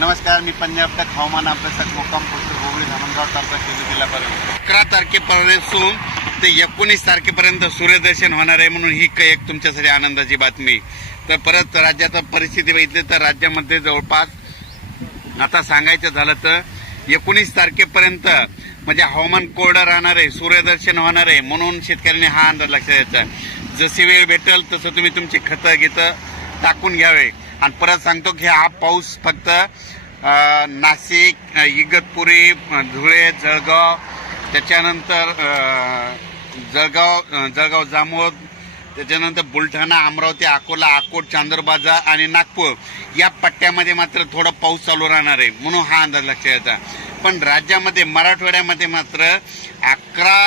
नमस्कार मी पंजाब तक हवामान अभ्यासक मुक्काम पोस्टर हुबळी धामणगाव तालुका सिंधू जिल्हापर्यंत अकरा तारखेपासून ते एकोणीस तारखेपर्यंत सूर्यदर्शन होणार आहे म्हणून ही एक तुमच्यासाठी आनंदाची बातमी तर परत राज्याचा परिस्थिती बघितली तर राज्यामध्ये जवळपास आता सांगायचं झालं तर एकोणीस तारखेपर्यंत म्हणजे हवामान कोरडं राहणार आहे सूर्यदर्शन होणार आहे म्हणून शेतकऱ्यांनी हा अंदाज लक्षात द्यायचा जशी वेळ भेटेल तसं तुम्ही तुमची खतं घेतं टाकून घ्यावे आणि परत सांगतो की हा पाऊस फक्त नाशिक इगतपुरी धुळे जळगाव त्याच्यानंतर जळगाव जळगाव जामोद त्याच्यानंतर बुलढाणा अमरावती अकोला अकोट चांदरबाजार आणि नागपूर या पट्ट्यामध्ये मात्र थोडा पाऊस चालू राहणार आहे म्हणून हा अंदाज लक्षात येतात पण राज्यामध्ये मराठवाड्यामध्ये मात्र अकरा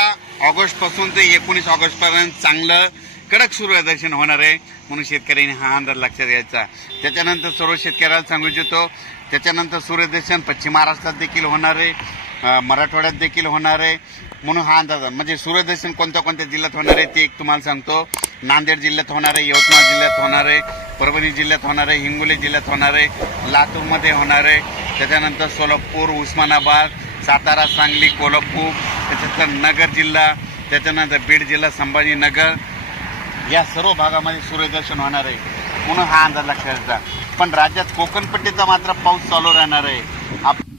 ऑगस्टपासून ते एकोणीस ऑगस्टपर्यंत चांगलं कडक सूर्यदर्शन होणार आहे म्हणून शेतकऱ्यांनी हा अंदाज लक्षात घ्यायचा त्याच्यानंतर सर्व शेतकऱ्याला सांगू इच्छितो त्याच्यानंतर सूर्यदर्शन पश्चिम महाराष्ट्रात देखील होणार आहे मराठवाड्यात देखील होणार आहे म्हणून हा अंदाज म्हणजे सूर्यदर्शन कोणत्या कोणत्या जिल्ह्यात होणार आहे ते एक तुम्हाला सांगतो नांदेड जिल्ह्यात होणार आहे यवतमाळ जिल्ह्यात होणार आहे परभणी जिल्ह्यात होणार आहे हिंगोली जिल्ह्यात होणार आहे लातूरमध्ये होणार आहे त्याच्यानंतर सोलापूर उस्मानाबाद सातारा सांगली कोल्हापूर त्याच्यानंतर नगर जिल्हा त्याच्यानंतर बीड जिल्हा संभाजीनगर या सर्व भागामध्ये सूर्यदर्शन होणार आहे म्हणून हा अंदाज लक्षात येतात पण राज्यात कोकणपट्टीचा मात्र पाऊस चालू राहणार आहे आप